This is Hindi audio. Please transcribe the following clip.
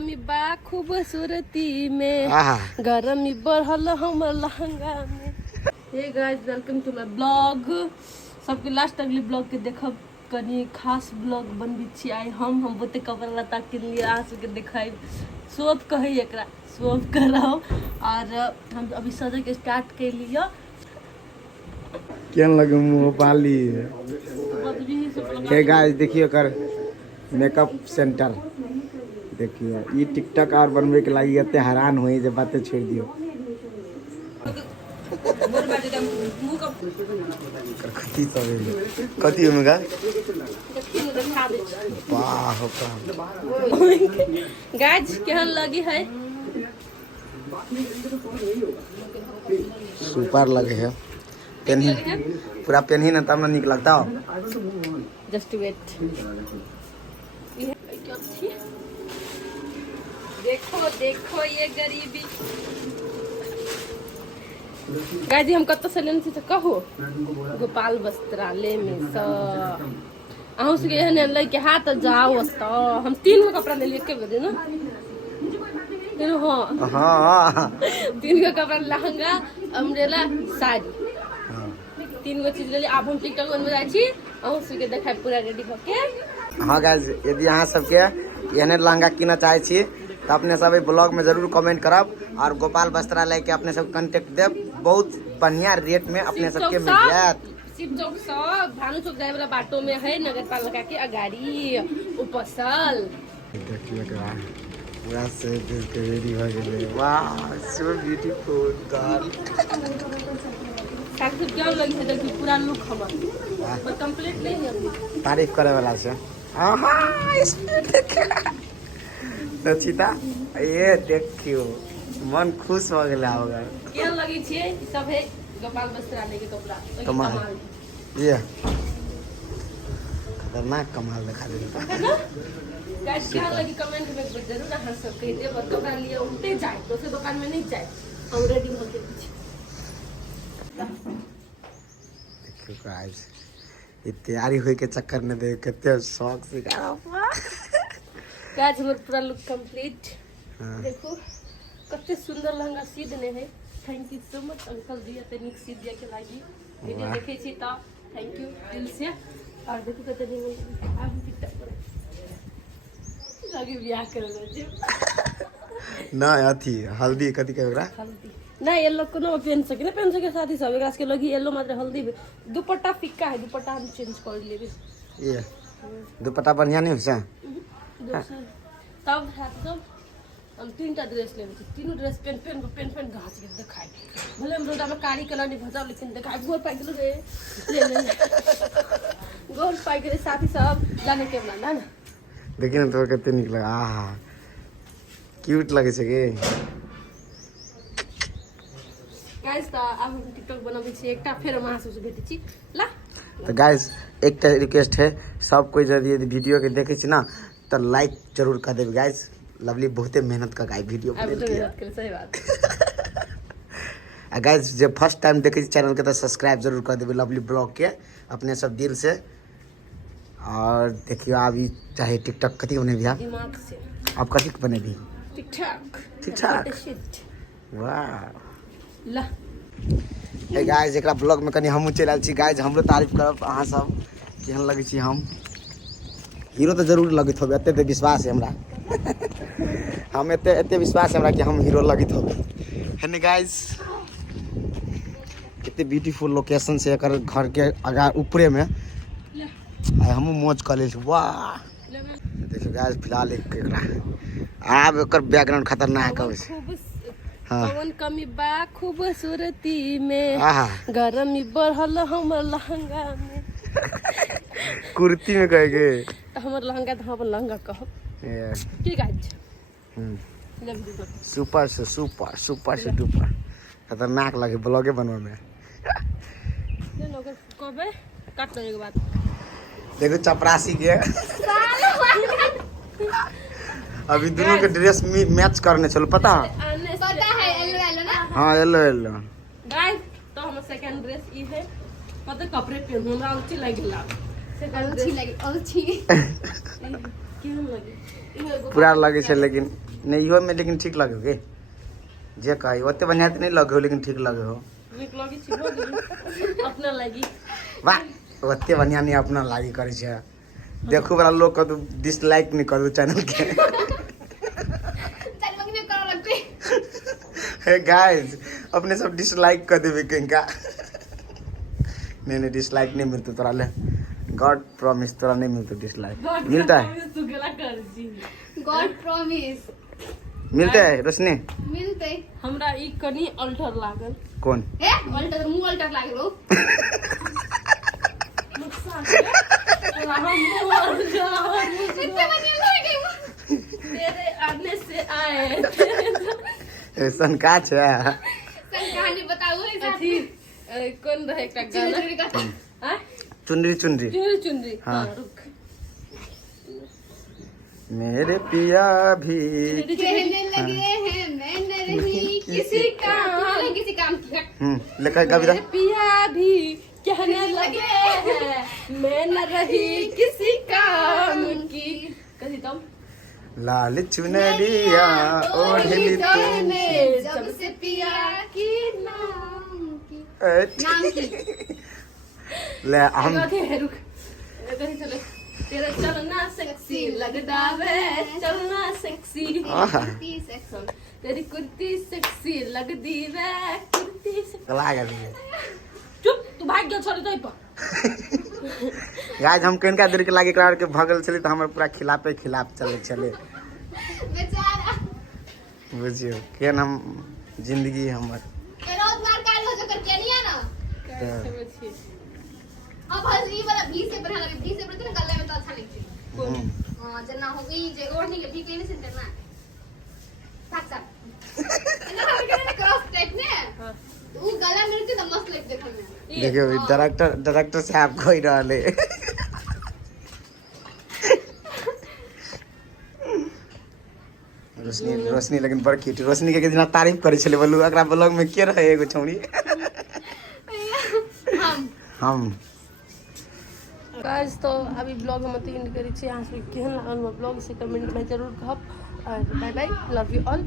कमी बा खूबसूरती में, गरमी बढ़ल हमर लहंगा में। Hey guys, welcome to my blog. सबके लास्ट अगली ब्लॉग के देखब कनी खास ब्लॉग बनबी छी आइ हम बहुते कपड़ा लत्ता किनलिए, अहाँ सबके देखाइ सब कहे एकरा सब कराओ। और हम अभी सजे के स्टार्ट कर लियो। केन लगे मुंह पाली। हे गाइस देखिए कर मेकअप सेंटर देखिए, ये टिकटॉक और बनवे के लागि एते हैरान होई जे बातें छोड़ दियो। कथी सब कथी में गा वाह गाइस केहन लगी है? सुपर लगे है। पेनही पूरा पेनही ना तब ना निक लगता हो। Just wait. देखो देखो ये गरीबी। गाजी हम कत से लेने से कहो गोपाल वस्त्रालय में स अहू से एहन ले के हाथ जाओ त हम 3 गो कपड़ा ले लिए के बजे ना। हां 3 गो कपड़ा, लहंगा, अम्ब्रेला, साड़ी, 3 गो चीज ले लिए। अब हम टिकटॉक बनवे जाई छी, अहू से के देखाय पूरा रेडी होके। हां गाइस, यदि अहाँ सबके एहने लहंगा किना चाहे छी तो अपने सब ब्लॉग में जरूर कमेंट करब और गोपाल वस्त्रालय के अपने सब कांटेक्ट देब। बहुत बढ़िया रेट में अपने सबके मिल जात। शिव चौक सब भानु चौक जाए वाला बाटो में है, नगर पालिका के अगाड़ी उपसल। देखिए पूरा से रेडी हो गेले। वाह सो ब्यूटीफुल गर्ल। साथ क्या लगी है देखिए पूरा लुक हमर पर कंप्लीट नहीं है। तारीफ करे वाला से आहा इसमें देखे नचिता ये देखियो मन खुश हो गेला होगा। क्या लगी छे सब है गोपाल वस्त्रालय के कपड़ा कमाल। ये खतरनाक कमाल दिखा दे। गाइस क्या लगी कमेंट में जरूर हर सब कह दे। और कपड़ा लिए उठते जाए तो से दुकान में नहीं जाए, हम रेडी होके पीछे। देखियो गाइस ये तैयारी होए के चक्कर में देख कितने शौक से गाइस हमर पूरा लुक कंप्लीट। देखो कितने सुंदर लहंगा सी देने है। Thank you so much uncle ji, तनिक सी दिया के लागी वीडियो देखे छी त थैंक यू दिल से। और देखो कितने दिन आप टिकटॉक पर लगे बियाह करले छी ना अथी हल्दी कथी के ओकरा हल्दी ना येलो को ना पहन सके साथ ही सब एकरा के लगी येलो मात्र हल्दी। दुपट्टा फिक्का है, दुपट्टा हम चेंज कर लेबे। ये दुपट्टा बढ़िया नहीं होसा तब हाथ तो हम 3टा ड्रेस लेबे छी। तीनों ड्रेस पेन घास के दिखाई भले हम रोदा में कारी कलर नहीं भजा लेकिन दिखाई गोर पाई के ले ले गोर पाई के साथ ही सब जाने के बना ना। देखिए ना तो कितने निक लगा। आहा क्यूट लगे छे के गाइस। त अब हम टिकटॉक बनाबे छी एकटा, फिर हम अहाँ से भेटै छी ला। तो गाइस एक रिक्वेस्ट है, सब कोई यदि वीडियो के देखे छी ना तो लाइक जरूर कर देबे गाइस। लवली बहुते मेहनत का गाय वीडियो करे सही बात। आ गाइस जे फर्स्ट टाइम देखे छी चैनल के तो सब्सक्राइब जरूर कर देबे लवली ब्लॉग के अपने सब दिल से। और देखियो अभी चाहे टिकटॉक कथी बने भी दिमाग से आप कथी बने भी ठीक-ठाक वाह ला। हे गाइस एकरा ब्लॉग में कनी हमहू चल आल छी गाइस। हमरो तारीफ करब अहाँ सब केहन लगे छी। हम हीरो तो जरूर लगत होबे, एते विश्वास है हमरा हम एते विश्वास है हमरा कि हम हीरो लगत होबे है ने गाइस। कितने ब्यूटीफुल लोकेशन से एकर घर के अगा ऊपरे में आय हमहू मौज कर ले। वाह देखियो गाइस फिलहाल एकरा आब एकर बैकग्राउंड खतरनाक है। कौन कमी बा खूबसूरती में, गरमी बढ़ल हमर लहंगा में। कुर्ती में कहेगे हमर लहंगा तो हम लहंगा कहब ठीक है। सुपर से सुपर सुपर से डुपर खतरनाक लगे ब्लॉगे बनवा में। कहबे काट लेने के बाद देखो चपरासी के अभी दोनों के ड्रेस मैच करने चलो पता है येलो ना। हाँ येलो गाइस तो हम सेकंड ड्रेस ई है पता कपड़े पहन हमरा अच्छी लागला। सेकंड अच्छी लगी अच्छी केहन लगे पूरा लगे छे लेकिन नहीं इहो में लेकिन ठीक लगे गे जे कही ओते बढ़िया तो नहीं लगे हो लेकिन ठीक लगे हो नीक लगी छी बोली अपना लगी वाह ओते बढ़िया नहीं अपना लागी करे छै देखू वाला लोग कदू डिसलाइक नहीं करू चैनल के चल मगने करो लगते हे गाइस अपने सब डिसलाइक कर देबे कनका नहीं डिसलाइक नहीं मिलतो तोरा ले गॉड प्रॉमिस तोरा नहीं मिलतो डिसलाइक मिलता है तू गेला कर जी गॉड प्रॉमिस मिलता है रोशनी मिलते हमरा ई कनी अल्टर लागल कौन हे अल्टर मुंह अल्टर लागलो नुकसान है हम इतने बजे लगे तेरे आने से आए ऐसन का छै सन कहानी बताओ ऐसा अथी कौन रहे का गाना चुनरी का हां चुनरी चुनरी चुनरी चुनरी हाँ। हाँ रुक मेरे पिया भी कहने लगे हैं मैं न रही किसी काम की लिखा कविता मेरे पिया भी कहने लगे हैं मैं न रही किसी काम की कही तुम लाल चुनरिया ओढ़ली तूने तू जब से पिया की नाम की अच्छा। नाम की ले हम कथी है रुक कही चले तेरा चलना सेक्सी लगदा वे चलना सेक्सी आहा, तेरी कुर्ती सेक्सी लगदी वे कुर्ती सेक्सी लागल चुप तू भाग गया छोड़ दे पर गाइस हम कनका देर के लागे एकरा के भगल छली त हमर पूरा खिलाफे खिलाफ चले बेचारा बुझियो केन हम जिंदगी हमर रोजगार कार्ड हो जकर केनिया ना अब हजी वाला 20 से पर लगे 20 से पर ना गले में तो अच्छा लगती हां जना हो गई जे ओढ़नी के भी केने सेंटर ना साथ साथ ना हम के क्रॉस टाइप ने हां वो गला में तो मस्त लग देखने में देखियो डायरेक्टर साहब कोई रहले रोशनी लेकिन बड़ क्यूट रोशनी के दिना तारीफ करे छले बोलू एकरा ब्लॉग में के रहे एगो छौड़ी हम गाइस तो अभी ब्लॉग हम एंड करी छी अहाँ सब केहन लागल ब्लॉग से कमेंट में जरूर कहब और bye bye love you all